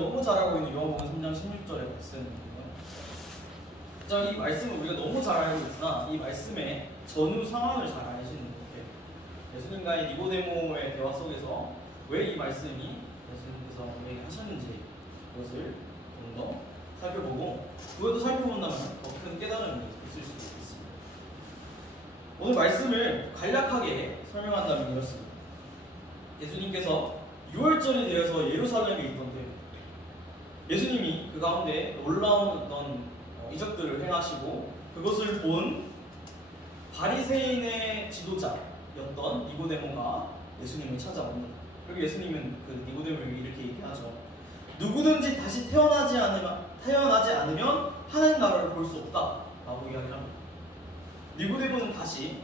너무 잘 알고 있는 요한복음 3장 16절의 말씀입니다. 자, 이 말씀을 우리가 너무 잘 알고 있으나 이 말씀의 전후 상황을 잘 아시는 분들, 예수님과의 니고데모의 대화 속에서 왜 이 말씀이 예수님께서 얘기하셨는지 그것을 좀 더 살펴보고, 그것도 살펴본다면 더 큰 깨달음이 있을 수 있습니다. 오늘 말씀을 간략하게 설명한다면 이렇습니다. 예수님께서 6월절에 대해서 예루살렘에 있던 때 예수님이 그 가운데 놀라운 어떤 이적들을 행하시고 그것을 본 바리새인의 지도자였던 니고데모가 예수님을 찾아옵니다. 그리고 예수님은 그 니고데모에게 이렇게 얘기하죠. 누구든지 다시 태어나지 않으면 하나님 나라를 볼 수 없다 라고 이야기를 합니다. 니고데모는 다시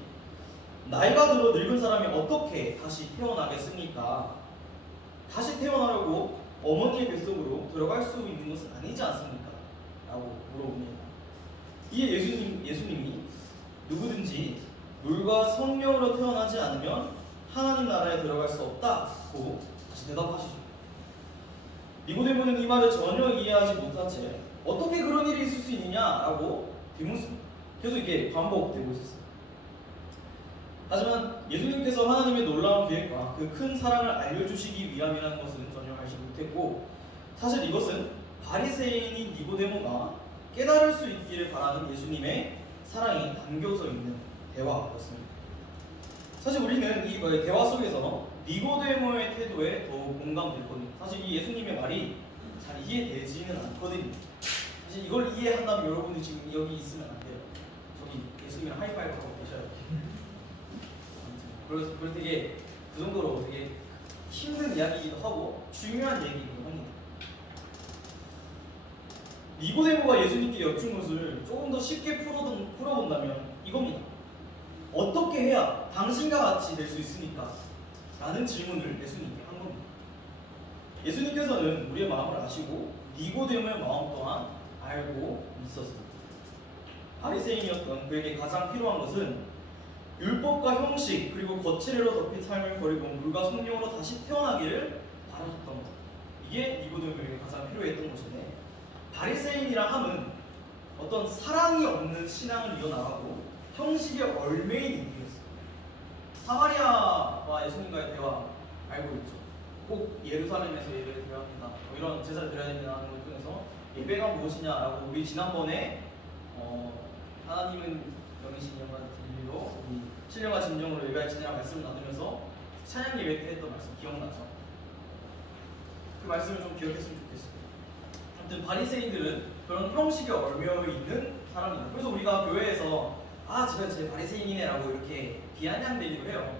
나이가 들어 늙은 사람이 어떻게 다시 태어나겠습니까? 다시 태어나려고 어머니의 뱃속으로 들어갈 수 있는 것은 아니지 않습니까? 라고 물어봅니다. 이에 예수님이 누구든지 물과 성령으로 태어나지 않으면 하나님 나라에 들어갈 수 없다고 다시 대답하시죠. 니고데모는 이 말을 전혀 이해하지 못한 채 어떻게 그런 일이 있을 수 있느냐라고 되묻습니다. 계속 이게 반복되고 있었습니다. 하지만 예수님께서 하나님의 놀라운 계획과 그 큰 사랑을 알려주시기 위함이라는 것은 전혀 알지 못했고, 사실 이것은 바리새인인 니고데모가 깨달을 수 있기를 바라는 예수님의 사랑이 담겨져 있는 대화였습니다. 사실 우리는 이 대화 속에서 니고데모의 태도에 더욱 공감됐거든요. 사실 이 예수님의 말이 잘 이해되지는 않거든요. 사실 이걸 이해한다면 여러분이 지금 여기 있으면 안 돼요. 저기 예수님이랑 하이파이브 하고 계셔야 돼요. 그래서 되게 그 정도로 되게 힘든 이야기이기도 하고 중요한 얘기이기도 합니다. 니고데모가 예수님께 여쭌 것을 조금 더 쉽게 풀어본다면 이겁니다. 어떻게 해야 당신과 같이 될 수 있습니까? 라는 질문을 예수님께 한 겁니다. 예수님께서는 우리의 마음을 아시고 니고데모의 마음 또한 알고 있었습니다. 바리새인이었던 그에게 가장 필요한 것은 율법과 형식 그리고 거칠애로 덮인 삶을 버리고 물과 성령으로 다시 태어나기를 바라셨던 것. 이게 니고데모에게 가장 필요했던 것인데, 바리새인이라 함은 어떤 사랑이 없는 신앙을 이어나가고 형식에 얽매인 인물이었어요. 사마리아와 예수님과의 대화 알고 있죠. 꼭 예루살렘에서 예배를 드려야 합니다. 이런 제사를 드려야 됩니다 하는 것 중에서 예배가 무엇이냐라고 우리 지난번에 하나님은 영이신 영과 진리로 우리 신령과 진정으로 예배할지니라 말씀을 나누면서 찬양 예배 때 했던 말씀 기억나죠? 그 말씀을 좀 기억했으면 좋겠습니다. 아무튼 바리새인들은 그런 형식에 얽매여 있는 사람입니다. 그래서 우리가 교회에서 제가 제 바리새인이네라고 이렇게 비아냥대기도 해요.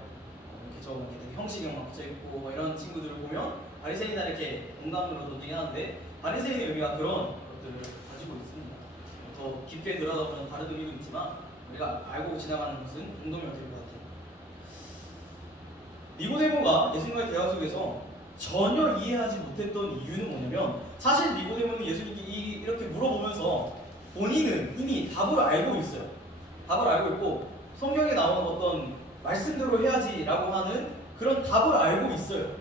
이렇게 되게 형식에 막져 있고 이런 친구들을 보면 바리새인이다 이렇게 농담으로 던지긴 하는데, 바리새인의 의미가 그런 것들을 가지고 있습니다. 더 깊게 들여다보면 다른 의미도 있지만 우리가 알고 지나가는 것은 정도면 될 것 같아요. 니고데모가 예수님과의 대화 속에서 전혀 이해하지 못했던 이유는 뭐냐면, 사실 니고데모는 예수님께 이렇게 물어보면서 본인은 이미 답을 알고 있어요. 답을 알고 있고 성경에 나온 어떤 말씀대로 해야지라고 하는 그런 답을 알고 있어요.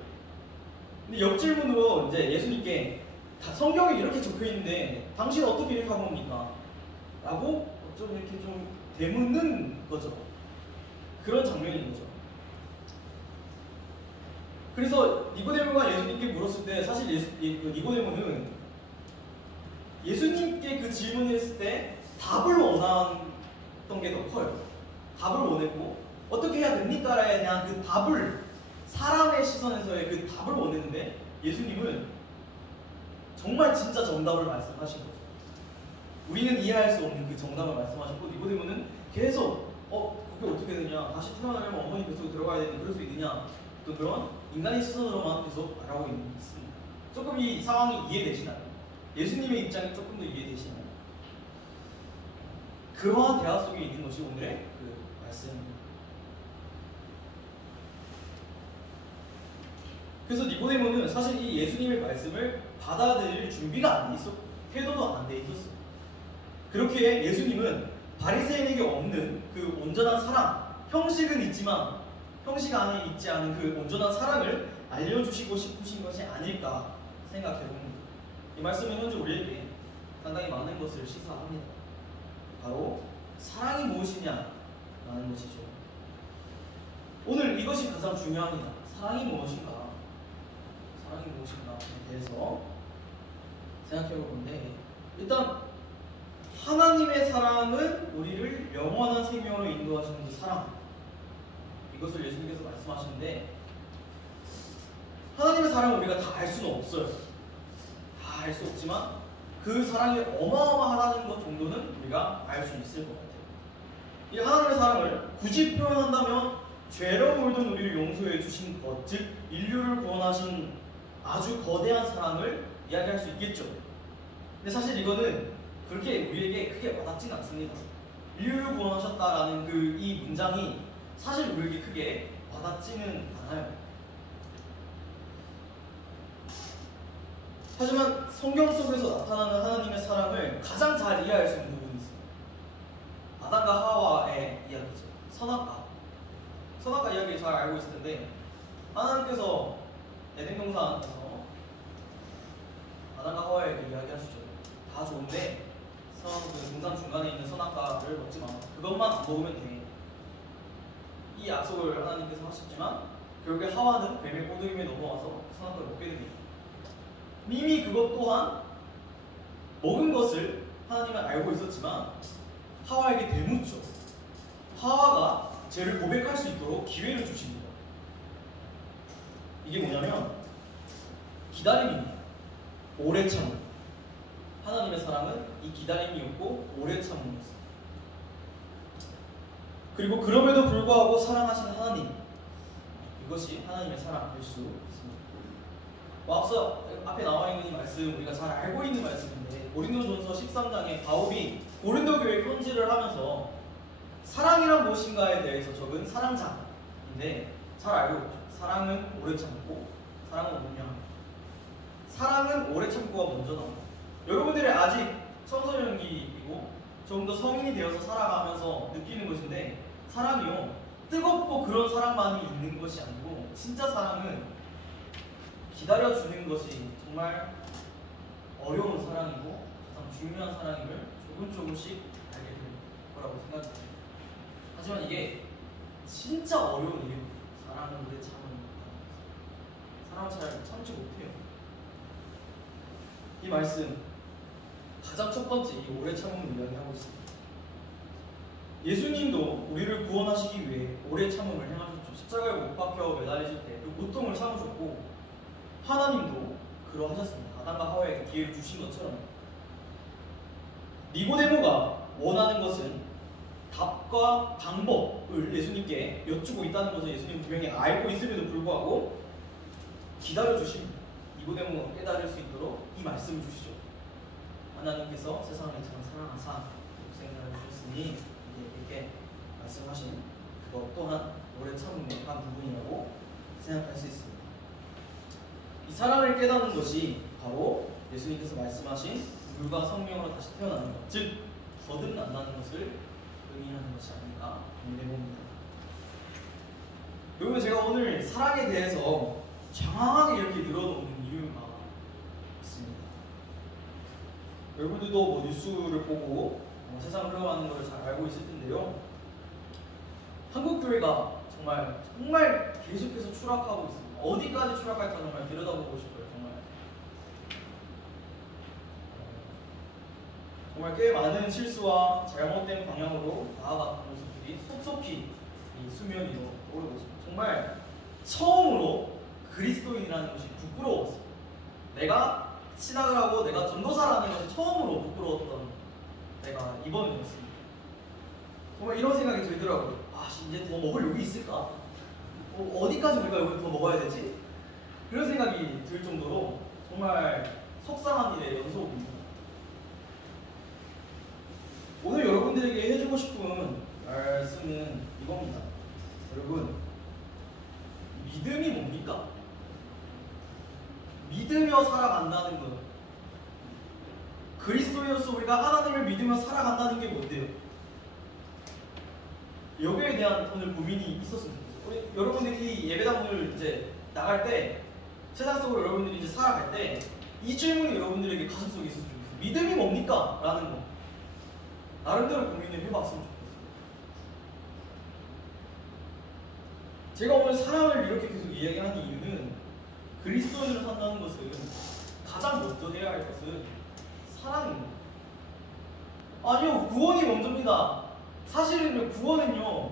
근데 역질문으로 이제 예수님께 성경에 이렇게 적혀 있는데 당신은 어떻게 이렇게 한 겁니까? 라고 좀 이렇게 좀 되묻는 거죠. 그런 장면인 거죠. 그래서 니고데모가 예수님께 물었을 때 사실 니고데모는 예수님께 그 질문을 했을 때 답을 원했던 게 더 커요. 답을 원했고 어떻게 해야 됩니까에 대한 그 답을, 사람의 시선에서의 그 답을 원했는데 예수님은 정말 진짜 정답을 말씀하신 거죠. 우리는 이해할 수 없는 그 정답을 말씀하셨고, 니고데모는 계속 그게 어떻게 되냐, 다시 태어나려면 어머니 뱃속에 들어가야 되는 그럴 수 있느냐, 또 그런 인간의 시선으로만 계속 바라고 있습니다. 조금 이 상황이 이해되시나요? 예수님의 입장이 조금 더 이해되시나요? 그러한 대화 속에 있는 것이 오늘의 그 말씀입니다. 그래서 니고데모는 사실 이 예수님의 말씀을 받아들일 준비가 안 돼 있었고 태도도 안 돼 있었어요. 그렇게 예수님은 바리새인에게 없는 그 온전한 사랑, 형식은 있지만 형식 안에 있지 않은 그 온전한 사랑을 알려주시고 싶으신 것이 아닐까 생각해 봅니다. 이 말씀은 현재 우리에게 상당히 많은 것을 시사합니다. 바로 사랑이 무엇이냐 라는 것이죠. 오늘 이것이 가장 중요합니다. 사랑이 무엇인가? 사랑이 무엇인가에 대해서 생각해 볼 건데, 일단 하나님의 사랑은 우리를 영원한 생명으로 인도하시는 그 사랑, 이것을 예수님께서 말씀하시는데, 하나님의 사랑을 우리가 다 알 수는 없어요. 다 알 수 없지만 그 사랑이 어마어마하다는 것 정도는 우리가 알 수 있을 것 같아요. 이 하나님의 사랑을 굳이 표현한다면 죄로 물든 우리를 용서해 주신 것, 즉 인류를 구원하신 아주 거대한 사랑을 이야기할 수 있겠죠. 근데 사실 이거는 그렇게 우리에게 크게 와닿지는 않습니다. 인류를 구원하셨다라는 그 이 문장이 사실 우리에게 크게 와닿지는 않아요. 하지만 성경 속에서 나타나는 하나님의 사랑을 가장 잘 이해할 수 있는 부분이 있습니다. 아담과 하와의 이야기죠. 선악과 이야기 잘 알고 있을 텐데, 하나님께서 에덴 동산에서 아담과 하와에게 이야기하시죠. 다 좋은데 그 동산 중간에 있는 선악과를 먹지 마. 그것만 안 먹으면 돼. 이 약속을 하나님께서 하셨지만 결국에 하와는 뱀의 꼬드김에 넘어와서 선악과를 먹게 됩니다. 이미 그것 또한 먹은 것을 하나님은 알고 있었지만 하와에게 되묻죠. 하와가 죄를 고백할 수 있도록 기회를 주십니다. 이게 뭐냐면 기다림입니다. 오래 참음. 하나님의 사랑은 이 기다림이었고 오래 참음이었습니다. 그리고 그럼에도 불구하고 사랑하시는 하나님, 이것이 하나님의 사랑일 수 있습니다. 앞서 앞에 나와 있는 이 말씀 우리가 잘 알고 있는 말씀인데, 고린도전서 13장에 바울이 고린도 교회에 편지를 하면서 사랑이란 무엇인가에 대해서 적은 사랑장인데, 잘 알고 있죠. 사랑은 오래 참고 사랑은 온유함. 사랑은 오래 참고가 먼저 나옵니다. 여러분들이 아직 청소년기이고 좀 더 성인이 되어서 살아가면서 느끼는 것인데, 사랑이요 뜨겁고 그런 사랑만이 있는 것이 아니고 진짜 사랑은 기다려주는 것이 정말 어려운 사랑이고 가장 중요한 사랑임을 조금씩 알게 될 거라고 생각합니다. 하지만 이게 진짜 어려운 일입니다. 사랑은 오래 참는 것. 사랑을 잘 참지 못해요. 이 말씀 가장 첫 번째 이 오래 참음을 이야기하고 있습니다. 예수님도 우리를 구원하시기 위해 오래 참음을 행하셨죠. 십자가에 못 박혀 매달리실 때 그 고통을 참으셨고, 하나님도 그러하셨습니다. 아담과 하와에게 기회를 주신 것처럼. 니고데모가 원하는 것은 답과 방법을 예수님께 여쭈고 있다는 것을 예수님 분명히 알고 있음에도 불구하고 기다려주십니다. 니고데모가 깨달을 수 있도록 이 말씀을 주시죠. 하나님께서 세상을 참 사랑하사 독생자를 주셨으니 이렇게 말씀하신 그것 또한 오래 참음의 한 부분이라고 생각할 수 있습니다. 이 사랑을 깨닫는 것이 바로 예수님께서 말씀하신 물과 성령으로 다시 태어나는 것, 즉 거듭난다는 것을 의미하는 것이 아닌가 믿어봅니다. 여러분, 제가 오늘 사랑에 대해서 장황하게 이렇게 늘어놓는 이유가 있습니다. 여러분들도 뭐 뉴스를 보고 세상 흘러가는 것을 잘 알고 있을 텐데요. 한국 교회가 정말 계속해서 추락하고 있습니다. 어디까지 추락할까 정말 들여다보고 싶어요. 정말 꽤 많은 실수와 잘못된 방향으로 나아가는 모습들이 속속히 이 수면 위로 오르고 있습니다. 정말 처음으로 그리스도인이라는 것이 부끄러웠어요. 내가 신학을 하고 내가 전도사라는 것이 처음으로 부끄러웠던 때가 이번이었습니다. 정말 이런 생각이 들더라고요. 이제 더 먹을 욕이 있을까? 어디까지 우리가 여기 더 먹어야 되지? 그런 생각이 들 정도로 정말 속상한 일의 연속입니다. 오늘 여러분들에게 해주고 싶은 말씀은 이겁니다. 여러분, 믿음이 뭡니까? 믿으며 살아간다는 것. 그리스도인으로서 우리가 하나님을 믿으며 살아간다는 게 뭔데요? 여기에 대한 오늘 고민이 있었으면 좋겠어요. 여러분들이 예배당을 이제 나갈 때, 세상 속으로 여러분들이 이제 살아갈 때 이 질문이 여러분들에게 가슴속에 있었으면 좋겠어요. 믿음이 뭡니까? 라는 거 나름대로 고민을 해봤으면 좋겠어요. 제가 오늘 사랑을 이렇게 계속 이야기하는 이유는 그리스도인으로 산다는 것은 가장 먼저 해야 할 것은 사랑입니다. 아니요, 구원이 먼저입니다. 사실은요, 구원은요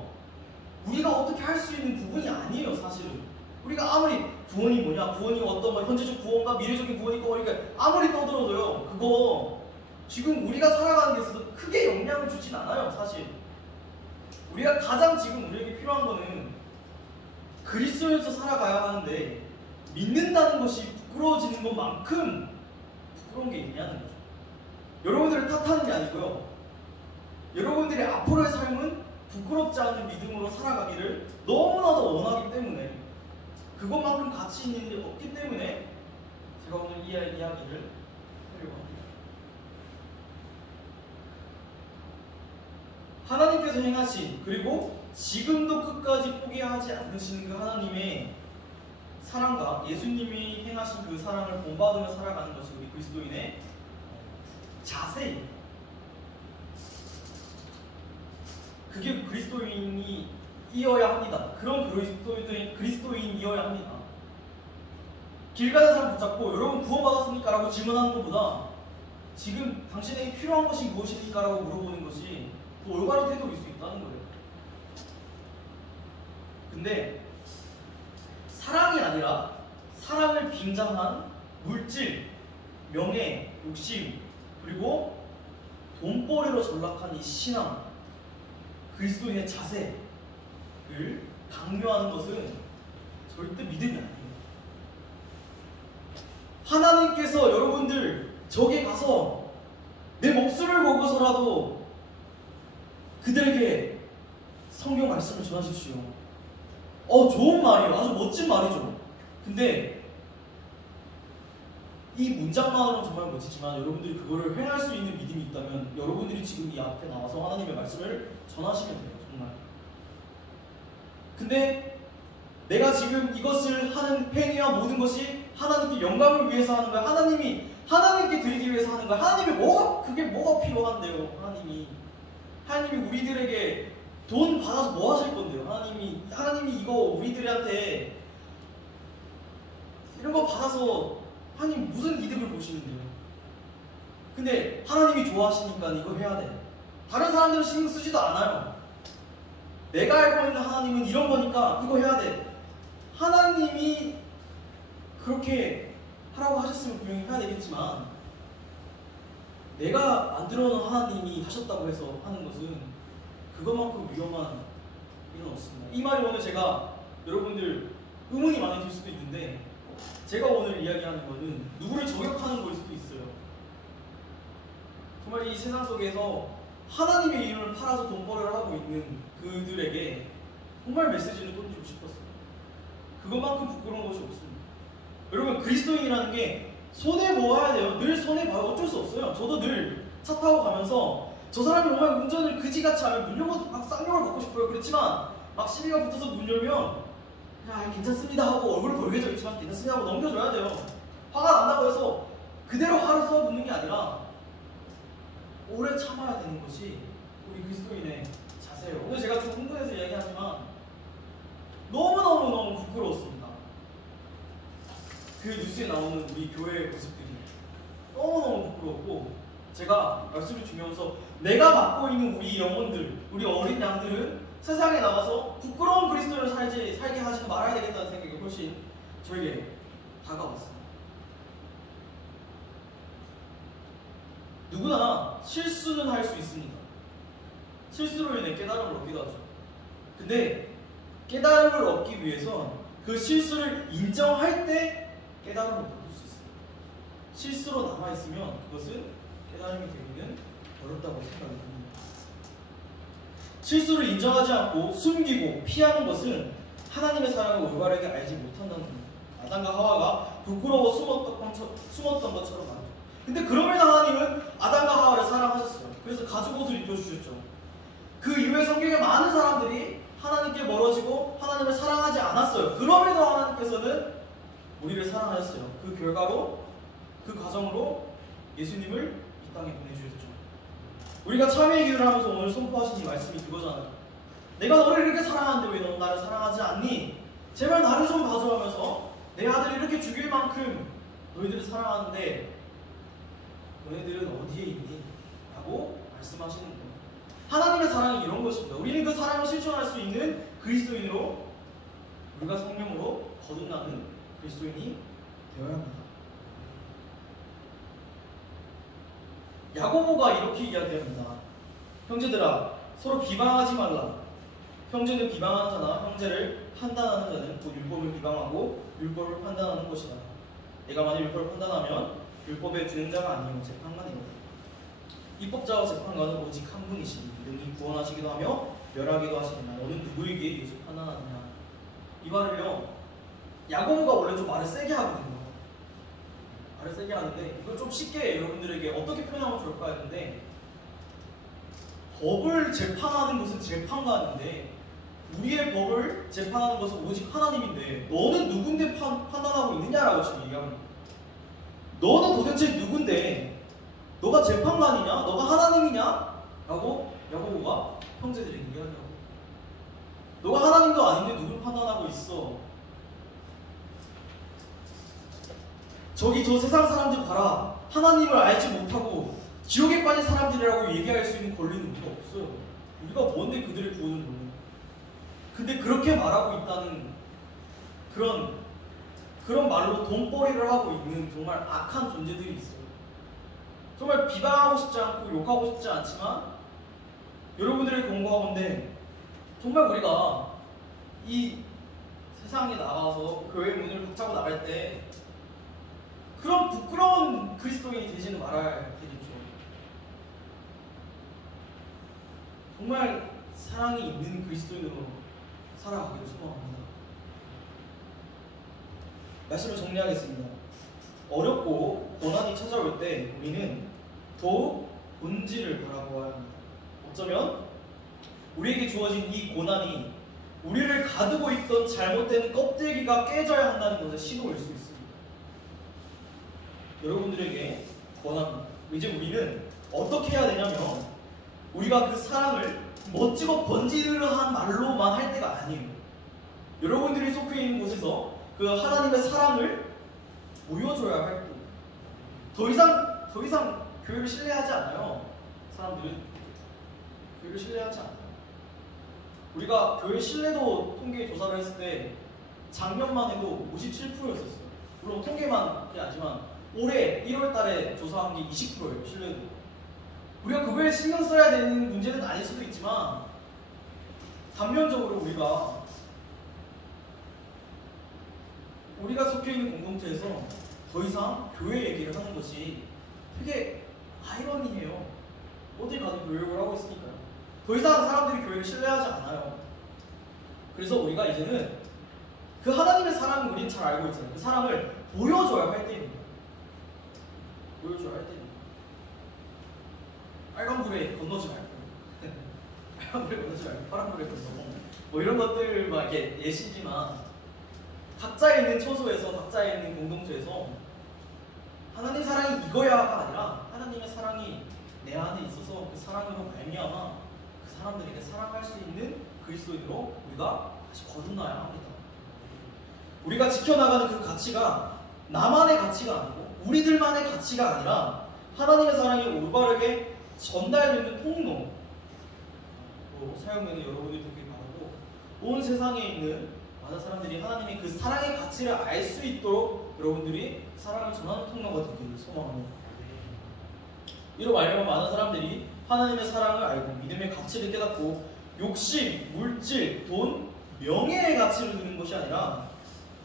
우리가 어떻게 할 수 있는 부분이 아니에요. 사실은 우리가 아무리 구원이 뭐냐, 구원이 어떤 뭐 현재적 구원과 미래적인 구원이 있고 그러니까 아무리 떠들어도요 그거 지금 우리가 살아가는 데 있어서 크게 영향을 주진 않아요. 사실 우리가 가장 지금 우리에게 필요한 거는 그리스도에서 살아가야 하는데 믿는다는 것이 부끄러워지는 것만큼 부끄러운 게 있냐는 거죠. 여러분들을 탓하는 게 아니고요, 여러분들의 앞으로의 삶은 부끄럽지 않은 믿음으로 살아가기를 너무나도 원하기 때문에, 그것만큼 가치 있는 일이 없기 때문에 제가 오늘 이 이야기를 하려고 합니다. 하나님께서 행하신, 그리고 지금도 끝까지 포기하지 않으시는 그 하나님의 사랑과 예수님이 행하신 그 사랑을 본받으며 살아가는 것이 우리 그리스도인의 자세입니다. 그게 그리스도인이 이어야 합니다. 그런 그리스도인이어야 합니다. 길 가는 사람 붙잡고 여러분 구원받았습니까? 라고 질문하는 것보다 지금 당신에게 필요한 것이 무엇입니까? 라고 물어보는 것이 더 올바른 태도일 수 있다는 거예요. 근데 사랑이 아니라 사랑을 빙자한 물질, 명예, 욕심, 그리고 돈벌이로 전락한 이 신앙, 그리스도인의 자세를 강요하는 것은 절대 믿음이 아니에요. 하나님께서 여러분들 저기 가서 내 목숨을 걸고서라도 그들에게 성경 말씀을 전하십시오. 좋은 말이에요. 아주 멋진 말이죠. 근데 이 문장만으로는 정말 멋지지만 여러분들이 그거를 행할 수 있는 믿음이 있다면 여러분들이 지금 이 앞에 나와서 하나님의 말씀을 전하시면 돼요. 정말. 근데 내가 지금 이것을 하는 행위와 모든 것이 하나님께 영광을 위해서 하는 거야. 하나님께 드리기 위해서 하는 거야. 그게 뭐가 필요한데요? 하나님이 우리들에게 돈 받아서 뭐 하실 건데요? 하나님이 이거 우리들한테 이런 거 받아서 하나님 무슨 이득을 보시는데요? 근데 하나님이 좋아하시니까 이거 해야 돼. 다른 사람들은 신경 쓰지도 않아요. 내가 알고 있는 하나님은 이런 거니까 이거 해야 돼. 하나님이 그렇게 하라고 하셨으면 분명히 해야 되겠지만 내가 만들어 놓은 하나님이 하셨다고 해서 하는 것은 그것만큼 위험한 일은 없습니다. 이 말이 오늘 제가 여러분들 의문이 많이 들 수도 있는데 제가 오늘 이야기하는 거는 누구를 저격하는 거일 수도 있어요. 정말 이 세상 속에서 하나님의 이름을 팔아서 돈벌이를 하고 있는 그들에게 정말 메시지를 던지고 싶었어요. 그것만큼 부끄러운 것이 없습니다. 여러분 그리스도인이라는 게 손해보아야 돼요. 늘 손해봐요. 어쩔 수 없어요. 저도 늘 차 타고 가면서 저 사람이 정말 운전을 그지같이 하면 문 열어서 막 쌍욕을 받고 싶어요. 그렇지만 막 시비가 붙어서 문 열면 야 괜찮습니다 하고 얼굴을 벌게져 있지만 괜찮습니다 하고 넘겨줘야 돼요. 화가 난다고 해서 그대로 화를 쏘아붙는 게 아니라 오래 참아야 되는 것이 우리 그리스도인의 자세예요. 오늘 제가 좀 흥분해서 이야기하지만 너무너무 부끄러웠습니다. 그 뉴스에 나오는 우리 교회의 모습들이 너무너무 부끄럽고 제가 말씀을 주면서 내가 맡고 있는 우리 영혼들, 우리 어린 양들은 세상에 나가서 부끄러운 그리스도인을 살게 하시고 말아야 되겠다는 생각이 훨씬 저에게 다가왔습니다. 누구나 실수는 할 수 있습니다. 실수로 인해 깨달음을 얻기도 하죠. 근데 깨달음을 얻기 위해선 그 실수를 인정할 때 깨달음을 얻을 수 있습니다. 실수로 남아있으면 그것은 깨달음이 되기는 어렵다고 생각이 듭니다. 실수를 인정하지 않고 숨기고 피하는 것은 하나님의 사랑을 올바르게 알지 못한다는 겁니다. 아담과 하와가 부끄러워 숨었던 것처럼 말이죠. 근데 그럼에도 하나님은 아담과 하와를 사랑하셨어요. 그래서 가죽옷을 입혀주셨죠. 그 이후에 성경에 많은 사람들이 하나님께 멀어지고 하나님을 사랑하지 않았어요. 그럼에도 하나님께서는 우리를 사랑하셨어요. 그 결과로 그 과정으로 예수님을 이 땅에 보내주셨죠. 우리가 참회의 기도를 하면서 오늘 선포하신 이 말씀이 그거잖아요. 내가 너를 이렇게 사랑하는데 왜 넌 나를 사랑하지 않니? 제발 나를 좀 봐줘 하면서 내 아들을 이렇게 죽일 만큼 너희들을 사랑하는데 너희들은 어디에 있니? 라고 말씀하시는 거예요. 하나님의 사랑이 이런 것입니다. 우리는 그 사랑을 실천할 수 있는 그리스도인으로 우리가 성령으로 거듭나는 그리스도인이 되어야 합니다. 야고보가 이렇게 이야기합니다. 형제들아 서로 비방하지 말라. 형제는 비방하는 자나 형제를 판단하는 자는 곧 율법을 비방하고 율법을 판단하는 것이다. 내가 만약 율법을 판단하면 율법의 준행자가 아니요 재판관이거든. 입법자와 재판관은 오직 한 분이시니 능히 구원하시기도 하며 멸하기도 하시니라. 너는 누구에게 예수 판단하느냐. 이 말을요, 야고보가 원래 좀 말을 세게 하거든요. 말을 세게 하는데 이걸 좀 쉽게 여러분들에게 어떻게 표현하면 좋을까 했는데, 법을 재판하는 것은 재판관인데 우리의 법을 재판하는 것은 오직 하나님인데 너는 누군데 판단하고 있느냐라고 지금 얘기합니다. 너는 도대체 누군데? 너가 재판관이냐? 너가 하나님이냐? 라고 야고보가 형제들에게 이야기하고, 너가 하나님도 아닌데 누굴 판단하고 있어? 저기 저 세상 사람들 봐라. 하나님을 알지 못하고 지옥에 빠진 사람들이라고 얘기할 수 있는 권리는 우리가 없어요. 우리가 뭔데 그들의 구원을 모르는. 근데 그렇게 말하고 있다는 그런 말로 돈벌이를 하고 있는 정말 악한 존재들이 있어요. 정말 비방하고 싶지 않고 욕하고 싶지 않지만 여러분들의 공부하건대 정말 우리가 이 세상에 나가서 교회 문을 박차고 나갈 때 그런 부끄러운 그리스도인이 되지는 말아야 되겠죠. 정말 사랑이 있는 그리스도인으로 살아가기를 소망합니다. 말씀을 정리하겠습니다. 어렵고 고난이 찾아올 때 우리는 더욱 본질을 바라보아야 합니다. 어쩌면 우리에게 주어진 이 고난이 우리를 가두고 있던 잘못된 껍데기가 깨져야 한다는 것의 신호일 수 있습니다. 여러분들에게 권합니다. 이제 우리는 어떻게 해야 되냐면, 우리가 그 사랑을 멋지고 번지르르한 말로만 할 때가 아니에요. 여러분들이 속해 있는 곳에서 그 하나님의 사랑을 보여줘야 할 때, 더 이상 교회를 신뢰하지 않아요. 사람들은 교회를 신뢰하지 않아요. 우리가 교회 신뢰도 통계 조사를 했을 때 작년만 해도 57%였었어요. 물론 통계만 아니지만 올해 1월 달에 조사한 게 20%예요. 신뢰도. 우리가 그거에 신경 써야 되는 문제는 아닐 수도 있지만, 단면적으로 우리가 속해 있는 공동체에서 더 이상 교회 얘기를 하는 것이 되게 아이러니해요. 어딜 가든 교육을 하고 있으니까요. 더 이상 사람들이 교회를 신뢰하지 않아요. 그래서 우리가 이제는 그 하나님의 사랑을 우리는 잘 알고 있잖아요. 그 사랑을 보여줘야 할 때입니다. 보여줘야 할 때입니다. 빨간불에 건너지 말고 빨간불에 건너지 말고 파란불에 건너고 뭐 이런 것들 막 이렇게 예시지만, 각자에 있는 처소에서 각자에 있는 공동체에서 하나님 사랑이 이거야가 아니라 하나님의 사랑이 내 안에 있어서 그 사랑으로 말미암아 그 사람들에게 사랑할 수 있는 그리스도인으로 우리가 다시 거듭나야 합니다. 우리가 지켜나가는 그 가치가 나만의 가치가 아니고 우리들만의 가치가 아니라 하나님의 사랑이 올바르게 전달되는 통로로 사용되는 여러분들이 되길 바라고, 온 세상에 있는 많은 사람들이 하나님의 그 사랑의 가치를 알 수 있도록 여러분들이 사랑을 전하는 통로가 되기를 소망합니다. 이로 말미암아 많은 사람들이 하나님의 사랑을 알고 믿음의 가치를 깨닫고 욕심, 물질, 돈, 명예의 가치를 두는 것이 아니라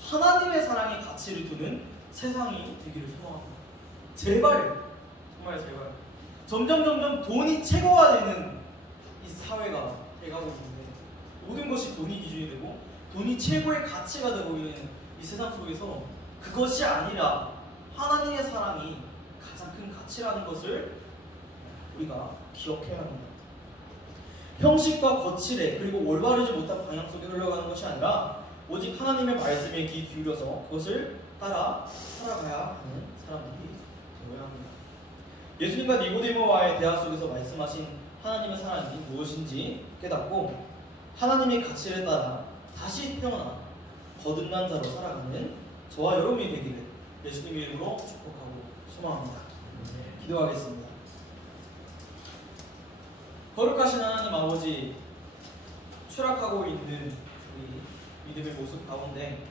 하나님의 사랑의 가치를 두는 세상이 되기를 소망합니다. 제발, 정말 제발. 점점 돈이 최고가 되는 이 사회가 돼가고 있는데, 모든 것이 돈이 기준이 되고 돈이 최고의 가치가 되고 있는 이 세상 속에서 그것이 아니라 하나님의 사랑이 가장 큰 가치라는 것을 우리가 기억해야 합니다. 형식과 거칠에 그리고 올바르지 못한 방향 속에 흘러가는 것이 아니라 오직 하나님의 말씀에 귀 기울여서 그것을 따라 살아가야 하는 사람들이 되어야 합니다. 예수님과 니고데모와의 대화 속에서 말씀하신 하나님의 사랑이 무엇인지 깨닫고 하나님의 가치를 따라 다시 태어나 거듭난 자로 살아가는 저와 여러분이 되기를 예수님의 이름으로 축복하고 소망합니다. 기도하겠습니다. 거룩하신 하나님 아버지, 추락하고 있는 우리 믿음의 모습 가운데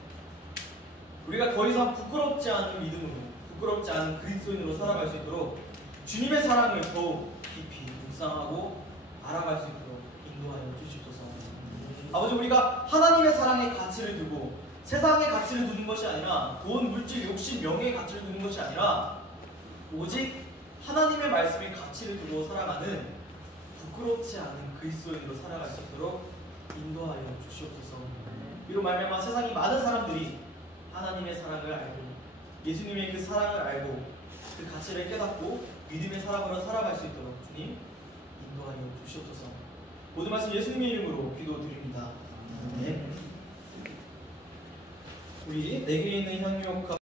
우리가 더 이상 부끄럽지 않은 믿음으로, 부끄럽지 않은 그리스도인으로 살아갈 수 있도록 주님의 사랑을 더욱 깊이 묵상하고 알아갈 수 있도록 인도하여 주시옵소서. 아버지, 우리가 하나님의 사랑의 가치를 두고 세상의 가치를 두는 것이 아니라, 돈, 물질, 욕심, 명예의 가치를 두는 것이 아니라 오직 하나님의 말씀의 가치를 두고 살아가는 부끄럽지 않은 그리스도인으로 살아갈 수 있도록 인도하여 주시옵소서. 이로 말미암아 세상이 많은 사람들이 하나님의 사랑을 알고 예수님의 그 사랑을 알고 그 가치를 깨닫고 믿음의 사람으로 살아갈 수 있도록 주님 인도하여 주시옵소서. 모든 말씀 예수님의 이름으로 기도드립니다. 아멘. 우리 내게 있는 향유옥